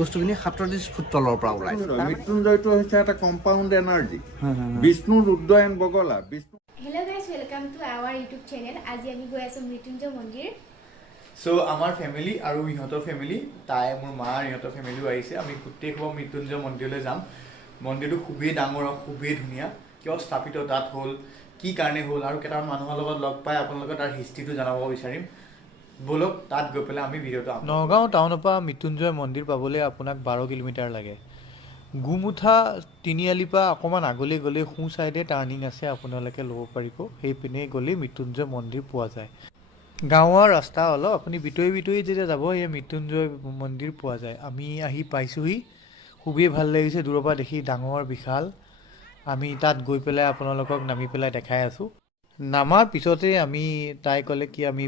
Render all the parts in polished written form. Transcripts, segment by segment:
বস্তুখিনি 37 ফুট তলৰ পৰা ওলাইছে মৃত্যুঞ্জয়টো হৈছে এটা compound energy Vishnu Rudra and Bagala Vishnu Hello guys, welcome to our YouTube channel. আজি আমি গৈ আছো মৃত্যুঞ্জয় মন্দিৰ। সো আমাৰ ফ্যামিলি আৰু ইহঁতৰ ফ্যামিলি তাই মোৰ মা আৰু ইহঁতৰ ফ্যামিলিও আহিছে। আমি গোটেই খোৱা মৃত্যুঞ্জয় মন্দিৰলৈ যাম। মন্দিৰটো খুবেই ডাঙৰ আৰু খুবেই ধুনীয়া। কিয় স্থাপিত তাত হ'ল, কি কাৰণে হ'ল আৰু কেইটামান মানুহৰ লগত লগ পাই আপোনালোকক তাৰ হিষ্ট্ৰীটো জনাব বিচাৰিম। বলক তাত গৈ পেলাই আমি ভিডিঅ'টো নগাঁও টাউনৰ পৰা মৃত্যুঞ্জয় মন্দিৰ পাবলৈ আপোনাক 12 কিলোমিটাৰ লাগে। গুমুঠা তিনিআলিৰ পৰা অকণমান আগলৈ গ'লে সোঁ চাইডে টাৰ্ণিং আছে, আপোনালোকে ল'ব পাৰিব। সেইপিনে গ'লে মৃত্যুঞ্জয় মন্দিৰ পোৱা যায়। গাঁৱৰ ৰাস্তা অলপ আপুনি ভিতৰি যেতিয়া যাব এই মৃত্যুঞ্জয় মন্দিৰ পোৱা যায়। আমি আহি পাইছোঁহি, খুবেই ভাল লাগিছে দূৰৰ পৰা দেখি, ডাঙৰ বিশাল। আমি তাত গৈ পেলাই আপোনালোকক নামি পেলাই দেখাই আছোঁ। নামাৰ পিছতে আমি তাই ক'লে কি আমি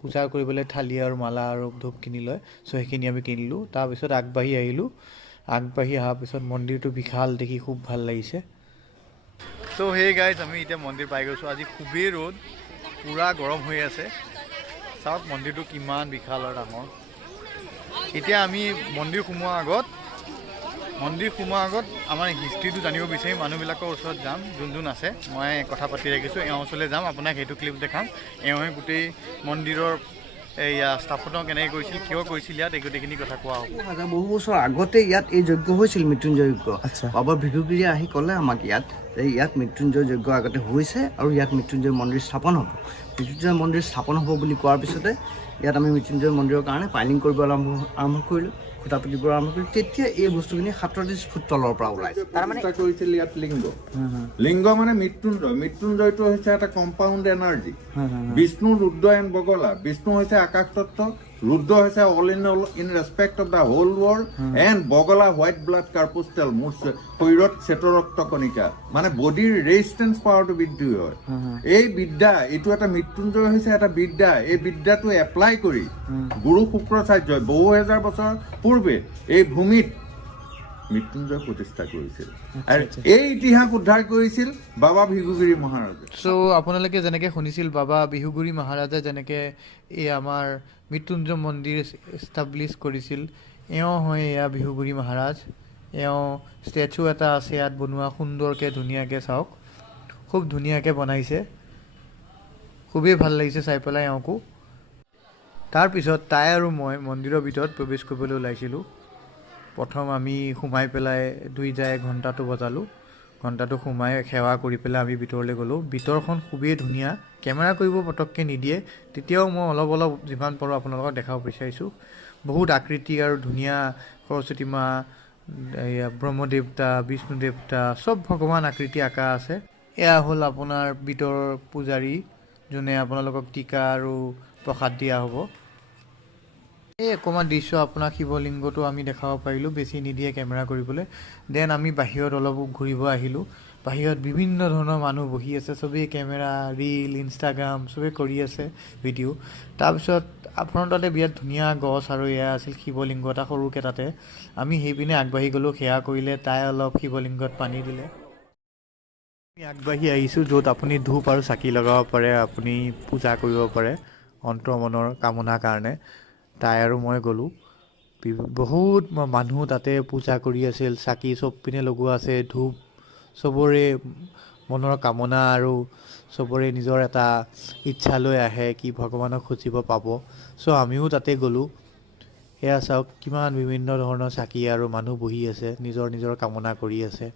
পূজা কৰিবলৈ থালি আৰু মালা আৰু ধূপ কিনি লয়, চ' সেইখিনি আমি কিনিলোঁ। তাৰপিছত আগবাঢ়ি আহিলোঁ। আগবাঢ়ি অহাৰ পিছত মন্দিৰটো বিশাল দেখি খুব ভাল লাগিছে। চ' সেই গাইজ আমি এতিয়া মন্দিৰ পাই গৈছোঁ। আজি খুবেই ৰ'দ, পূৰা গৰম হৈ আছে। চাওক মন্দিৰটো কিমান বিশাল আৰু ডাঙৰ। এতিয়া আমি মন্দিৰ সোমোৱাৰ আগত আমাৰ হিষ্ট্ৰীটো জানিব বিচাৰিম। মানুহবিলাকৰ ওচৰত যাম, যোন আছে। মই কথা পাতি ৰাখিছোঁ, এওঁৰ ওচৰলৈ যাম, আপোনাক সেইটো ক্লিপ দেখাম। এওঁহে গোটেই মন্দিৰৰ এয়া স্থাপন কেনেকৈ কৰিছিল, কিয় কৰিছিল, ইয়াত এই গোটেইখিনি কথা কোৱা হ'ব। বহু বছৰ আগতে ইয়াত এই যজ্ঞ হৈছিল, মৃত্যুঞ্জয় যজ্ঞ। বাবা ভিক্ষুগিৰিয়ে আহি ক'লে আমাক ইয়াত মৃত্যুঞ্জয় যজ্ঞ আগতে হৈছে আৰু ইয়াত মৃত্যুঞ্জয় মন্দিৰ স্থাপন হ'ব। মৃত্যুঞ্জয় মন্দিৰ স্থাপন হ'ব বুলি কোৱাৰ পিছতে ইয়াত আমি মৃত্যুঞ্জয় মন্দিৰৰ কাৰণে পাইলিং কৰিব আৰম্ভ কৰিলোঁ, খুঁটা পুতিব আৰম্ভ কৰিলোঁ। তেতিয়া এই বস্তুখিনি 37 ফুট তলৰ পৰা ওলাইছে। কৰিছিল ইয়াত লিংগ মানে মৃত্যুঞ্জয়টো হৈছে এটা compound energy Vishnu Rudra and Bagala. Vishnu হৈছে আকাশ তত্ত্ব, ৰুদ্ৰ হৈছে all in respect of the whole world and Bagala white blood corpuscle, মোৰ শৰীৰত শ্বেতৰক্ত কণিকা, মানে বডিৰ ৰেজিষ্টেঞ্চ পাৱাৰটো বৃদ্ধি হয়। এই বিদ্যা, এইটো এটা মৃত্যুঞ্জয় হৈছে এটা বিদ্যা। এই বিদ্যাটো এপ্লাই কৰি গুৰু শুক্ৰাচাৰ্যই বহু হেজাৰ বছৰ পূৰ্বে এই ভূমিত মৃত্যুঞ্জয় প্ৰতিষ্ঠা কৰিছিল আৰু এই ইতিহাস উদ্ধাৰ কৰিছিল বাবা ভিক্ষুগিৰি মহাৰাজে। চ' আপোনালোকে যেনেকৈ শুনিছিল বাবা ভিক্ষুগিৰি মহাৰাজে যেনেকৈ এই আমাৰ মৃত্যুঞ্জয় মন্দিৰ এষ্টাব্লিছ কৰিছিল, এওঁ হয় এয়া ভিক্ষুগিৰি মহাৰাজ। এওঁ ষ্টেচু এটা আছে ইয়াত বনোৱা সুন্দৰকৈ, ধুনীয়াকৈ চাওক, খুব ধুনীয়াকৈ বনাইছে। খুবেই ভাল লাগিছে চাই পেলাই এওঁকো। তাৰপিছত তাই আৰু মই মন্দিৰৰ ভিতৰত প্ৰৱেশ কৰিবলৈ ওলাইছিলোঁ। প্ৰথম আমি সোমাই পেলাই দুইটাই ঘণ্টাটো বজালোঁ। ঘণ্টাটো সোমাই সেৱা কৰি পেলাই আমি ভিতৰলৈ গ'লোঁ। ভিতৰখন খুবেই ধুনীয়া, কেমেৰা কৰিব পটককৈ নিদিয়ে, তেতিয়াও মই অলপ যিমান পাৰোঁ আপোনালোকক দেখাব বিচাৰিছোঁ। বহুত আকৃতি আৰু ধুনীয়া, সৰস্বতী মা, ব্ৰহ্মদেৱতা, বিষ্ণু দেৱতা, চব ভগৱান আকৃতি আঁকা আছে। এয়া হ'ল আপোনাৰ ভিতৰৰ পূজাৰী, যোনে আপোনালোকক টিকা আৰু প্ৰসাদ দিয়া হ'ব। এই অকণমান দৃশ্য আপোনাক শিৱলিংগটো আমি দেখাব পাৰিলোঁ, বেছি নিদিয়ে কেমেৰা কৰিবলৈ। দেন আমি বাহিৰত অলপ ঘূৰিব আহিলোঁ। বাহিৰত বিভিন্ন ধৰণৰ মানুহ বহি আছে, চবেই কেমেৰা, ৰীল, ইনষ্টাগ্ৰাম চবেই কৰি আছে ভিডিঅ'। তাৰপিছত আপোনাৰ তাতে বিৰাট ধুনীয়া গছ আৰু এয়া আছিল শিৱলিংগ এটা সৰুকৈ তাতে। আমি সেইপিনে আগবাঢ়ি গ'লোঁ, সেৱা কৰিলে, তাই অলপ শিৱলিংগত পানী দিলে। আমি আগবাঢ়ি আহিছোঁ য'ত আপুনি ধূপ আৰু চাকি লগাব পাৰে, আপুনি পূজা কৰিব পাৰে অন্তৰ মনৰ কামনাৰ কাৰণে। তাই আৰু মই গ'লোঁ। বহুত মানুহ তাতে পূজা কৰি আছিল, চাকি চব পিনে লগোৱা আছে, ধূপ, চবৰে মনৰ কামনা আৰু চবৰে নিজৰ এটা ইচ্ছা লৈ আহে কি ভগৱানক খুজিব পাব। চ' আমিও তাতে গ'লোঁ। সেয়া চাওক কিমান বিভিন্ন ধৰণৰ চাকি আৰু মানুহ বহি আছে, নিজৰ কামনা কৰি আছে।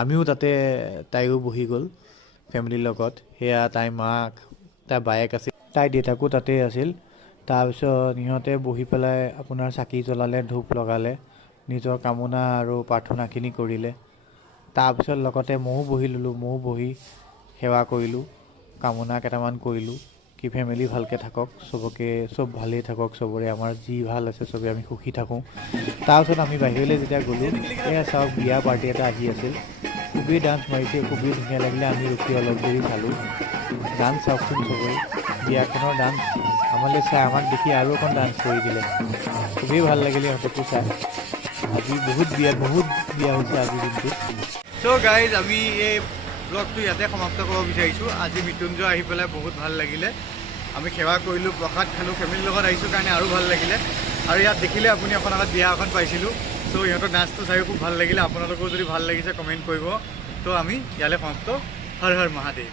আমিও তাতে, তাইও বহি গ'ল ফেমিলিৰ লগত। সেয়া তাইৰ মাক, তাইৰ বায়েক আছিল, তাইৰ দেউতাকো তাতে আছিল। তাৰপিছত সিহঁতে বহি পেলাই আপোনাৰ চাকি জ্বলালে, ধূপ লগালে, নিজৰ কামনা আৰু প্ৰাৰ্থনাখিনি কৰিলে। তাৰপিছত লগতে ময়ো বহি ল'লোঁ, ময়ো বহি সেৱা কৰিলোঁ, কামনা কেইটামান কৰিলোঁ কি ফেমিলি ভালকৈ থাকক, চব ভালেই থাকক, চবৰে আমাৰ যি ভাল আছে চবেই আমি সুখী থাকোঁ। তাৰপিছত আমি বাহিৰলৈ যেতিয়া গ'লোঁ, এয়া চাওক বিয়া পাৰ্টি এটা আহি আছিল, খুবেই ডান্স মাৰিছে, খুবেই ধুনীয়া লাগিলে। আমি ৰখি অলপ দেৰি চালোঁ। ডান্স চাওকচোন চবৰে, বিয়াখনৰ ডান্স আমালৈ চাই আমাক দেখি আৰু অকণ ডান্স কৰি দিলে। খুবেই ভাল লাগিলে সিহঁতকো চাই। আজি বহুত বিয়া হৈছে আজিৰ দিনটোত। চ' গাইজ আমি এই ব্লগটো ইয়াতে সমাপ্ত কৰিব বিচাৰিছোঁ। আজি মৃত্যুঞ্জয় আহি পেলাই বহুত ভাল লাগিলে। আমি সেৱা কৰিলোঁ, প্ৰসাদ খালোঁ, ফেমিলিৰ লগত আহিছোঁ কাৰণে আৰু ভাল লাগিলে। আৰু ইয়াত দেখিলে আপুনি এখন আগত বিয়া এখন পাইছিলোঁ। চ' ইহঁতৰ নাচটো চাইও খুব ভাল লাগিলে। আপোনালোকেও যদি ভাল লাগিছে কমেণ্ট কৰিব। তো আমি ইয়ালৈ সমাপ্ত। হৰ হৰ মহাদেৱ।